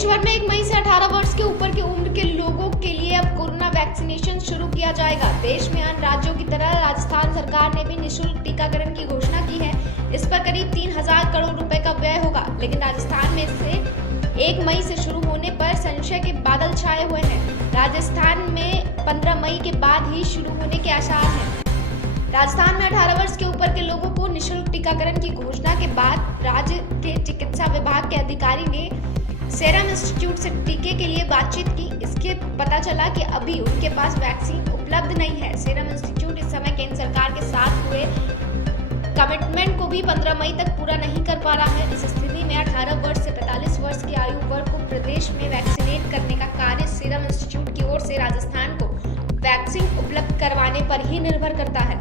देश भर में 1 मई से 18 वर्ष के ऊपर की उम्र के लोगों के लिए अब कोरोना वैक्सीनेशन शुरू किया जाएगा। देश में अन्य राज्यों की तरह राजस्थान सरकार ने भी निःशुल्क टीकाकरण की घोषणा की है। इस पर करीब 3000 करोड़ रुपए का व्यय होगा, लेकिन राजस्थान में इसे 1 मई से शुरू होने पर संशय के बादल छाए हुए हैं। राजस्थान में 15 मई के बाद ही शुरू होने के आसार हैं। राजस्थान में 18 वर्ष के ऊपर के लोगों को निःशुल्क टीकाकरण की घोषणा के बाद राज्य के चिकित्सा विभाग के अधिकारी ने सीरम इंस्टीट्यूट से टीके के लिए बातचीत की। इसके पता चला कि अभी उनके पास वैक्सीन उपलब्ध नहीं है। सीरम इंस्टीट्यूट इस समय केंद्र सरकार के साथ हुए कमिटमेंट को भी 15 मई तक पूरा नहीं कर पा रहा है। इस स्थिति में 18 वर्ष से 45 वर्ष की आयु वर्ग को प्रदेश में वैक्सीनेट करने का कार्य सीरम इंस्टीट्यूट की ओर से राजस्थान को वैक्सीन उपलब्ध करवाने पर ही निर्भर करता है।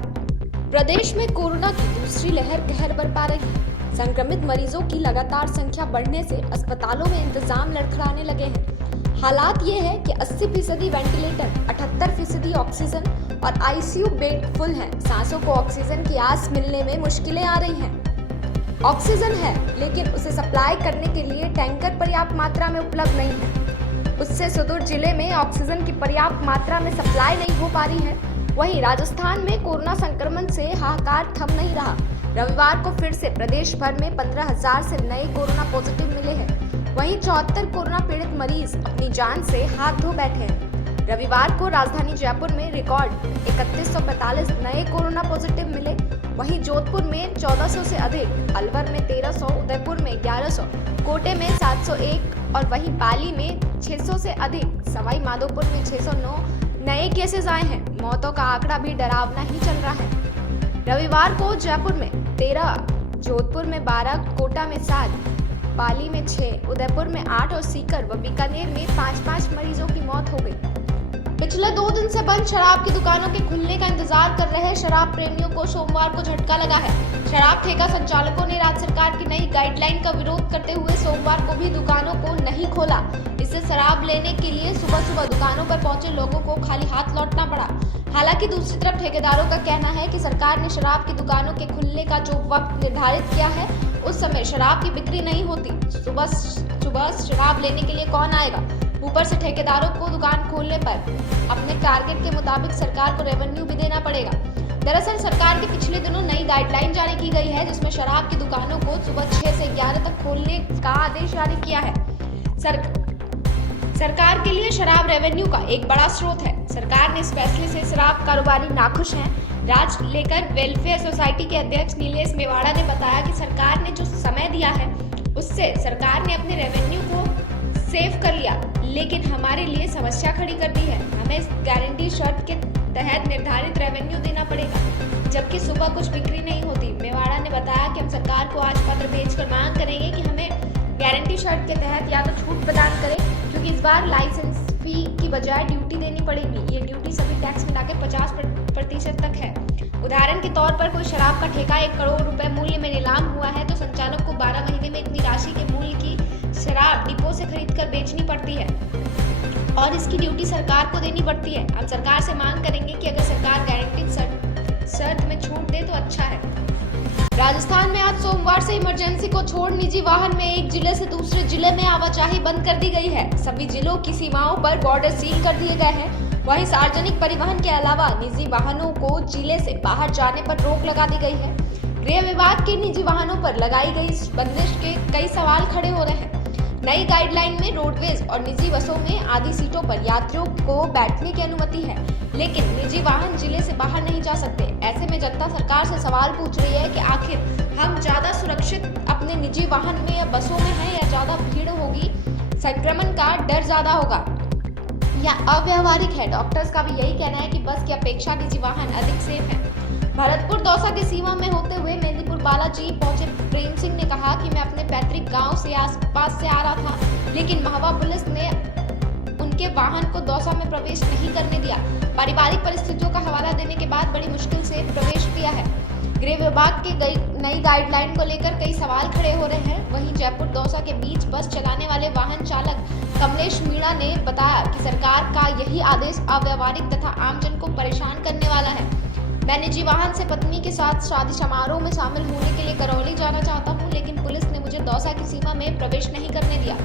प्रदेश में कोरोना की दूसरी लहर कहर बरपा रही है। संक्रमित मरीजों की लगातार संख्या बढ़ने से अस्पतालों में इंतजाम लड़खड़ाने लगे हैं। हालात ये है कि 80% वेंटिलेटर, 78% ऑक्सीजन और आईसीयू बेड फुल हैं। सांसों को ऑक्सीजन की आस मिलने में मुश्किलें आ रही हैं। ऑक्सीजन है, लेकिन उसे सप्लाई करने के लिए टैंकर पर्याप्त मात्रा में उपलब्ध नहीं है। उससे सुदूर जिले में ऑक्सीजन की पर्याप्त मात्रा में सप्लाई नहीं हो पा रही है। वहीं राजस्थान में कोरोना संक्रमण से हाहाकार थम नहीं रहा। रविवार को फिर से प्रदेश भर में 15,000 से नए कोरोना पॉजिटिव मिले हैं। वहीं 74 कोरोना पीड़ित मरीज अपनी जान से हाथ धो बैठे हैं। रविवार को राजधानी जयपुर में रिकॉर्ड 3145 नए कोरोना पॉजिटिव मिले। वहीं जोधपुर में 1400 से अधिक, अलवर में 1300, उदयपुर में 1100, कोटे में 701 और वहीं पाली में 600 से अधिक, सवाई माधोपुर में 609 नए केसेस आए हैं। मौतों का आंकड़ा भी डरावना ही चल रहा है। रविवार को जयपुर में 13, जोधपुर में 12, कोटा में 7, पाली में 6, उदयपुर में 8 और सीकर व बीकानेर में 5-5 मरीजों की मौत हो गई। पिछले 2 दिन से बंद शराब की दुकानों के खुलने का इंतजार कर रहे शराब प्रेमियों को सोमवार को झटका लगा है। शराब ठेका संचालकों ने राज्य सरकार की नई गाइडलाइन का विरोध करते हुए सोमवार को भी दुकानों को नहीं खोला। इससे शराब लेने के लिए सुबह सुबह दुकानों पर पहुंचे लोगों को खाली हाथ लौटना पड़ा। हालांकि दूसरी तरफ ठेकेदारों का कहना है कि सरकार ने शराब की दुकानों के खुलने का जो वक्त निर्धारित किया है, उस समय शराब की बिक्री नहीं होती। सुबह सुबह शराब लेने के लिए कौन आएगा? ऊपर से ठेकेदारों को दुकान खोलने पर अपने टारगेट के मुताबिक सरकार को रेवेन्यू भी देना पड़ेगा। दरअसल सरकार के पिछले दिनों नई गाइडलाइन जारी की गई है, जिसमें शराब की दुकानों को सुबह 6 से 11 तक खोलने का आदेश जारी किया है। सरकार के लिए शराब रेवेन्यू का एक बड़ा स्रोत है। सरकार ने इस फैसले से शराब कारोबारी नाखुश हैं। राज लेकर वेलफेयर सोसाइटी के अध्यक्ष नीलेश मेवाड़ा ने बताया कि सरकार ने जो समय दिया है, उससे सरकार ने अपने रेवेन्यू को सेव कर लिया, लेकिन हमारे लिए समस्या खड़ी कर दी है। हमें गारंटी शर्त के तहत निर्धारित रेवेन्यू देना पड़ेगा, जबकि सुबह कुछ बिक्री नहीं होती। मेवाड़ा ने बताया कि हम सरकार को आज पत्र भेजकर मांग करेंगे कि हमें गारंटी शर्त के तहत या तो छूट प्रदान करें, क्योंकि इस बार लाइसेंस फी की बजाय ड्यूटी देनी पड़ेगी। ये ड्यूटी सभी टैक्स मिलाकर 50% तक है। उदाहरण के तौर पर कोई शराब का ठेका 1 करोड़ रुपए मूल्य में नीलाम हुआ है, तो संचालक को 12 महीने में इतनी राशि के मूल्य की शराब डिपो से खरीद कर बेचनी पड़ती है और इसकी ड्यूटी सरकार को देनी पड़ती है। हम सरकार से मांग करेंगे कि अगर सरकार गारंटी शर्त में छूट दे तो अच्छा है। राजस्थान में आज सोमवार से इमरजेंसी को छोड़ निजी वाहन में एक जिले से दूसरे जिले में आवाजाही बंद कर दी गई है। सभी जिलों की सीमाओं पर बॉर्डर सील कर दिए गए हैं। वहीं सार्वजनिक परिवहन के अलावा निजी वाहनों को जिले से बाहर जाने पर रोक लगा दी गई है। गृह विभाग के निजी वाहनों पर लगाई गई बंदिश के कई सवाल खड़े हो रहे हैं। नई गाइडलाइन में रोडवेज और निजी बसों में आधी सीटों पर यात्रियों को बैठने की अनुमति है, लेकिन निजी वाहन जिले से बाहर नहीं जा सकते। ऐसे में जनता सरकार से सवाल पूछ रही है कि आखिर हम ज्यादा सुरक्षित अपने निजी वाहन में या बसों में हैं, या ज्यादा भीड़ होगी, संक्रमण का डर ज्यादा होगा या अव्यावहारिक है। डॉक्टर्स का भी यही कहना है कि बस की अपेक्षा निजी वाहन अधिक सेफ है। भरतपुर दौसा की सीमा में होते हुए मेदिनीपुर बालाजी पहुंचे प्रेम सिंह ने कहा कि मैं अपने पैतृक गांव से आसपास से आ रहा था, लेकिन महवा पुलिस ने उनके वाहन को दौसा में प्रवेश नहीं करने दिया। पारिवारिक परिस्थितियों का हवाला देने के बाद बड़ी मुश्किल से प्रवेश किया है। गृह विभाग की नई गाइडलाइन को लेकर कई सवाल खड़े हो रहे हैं। वहीं जयपुर दौसा के बीच बस चलाने वाले वाहन चालक कमलेश मीणा ने बताया कि सरकार का यही आदेश अव्यावहारिक तथा आमजन को परेशान करने वाला है। मैं निजी वाहन से पत्नी के साथ शादी समारोह में शामिल होने के लिए करौली जाना चाहता हूं, लेकिन पुलिस ने मुझे दौसा की सीमा में प्रवेश नहीं करने दिया।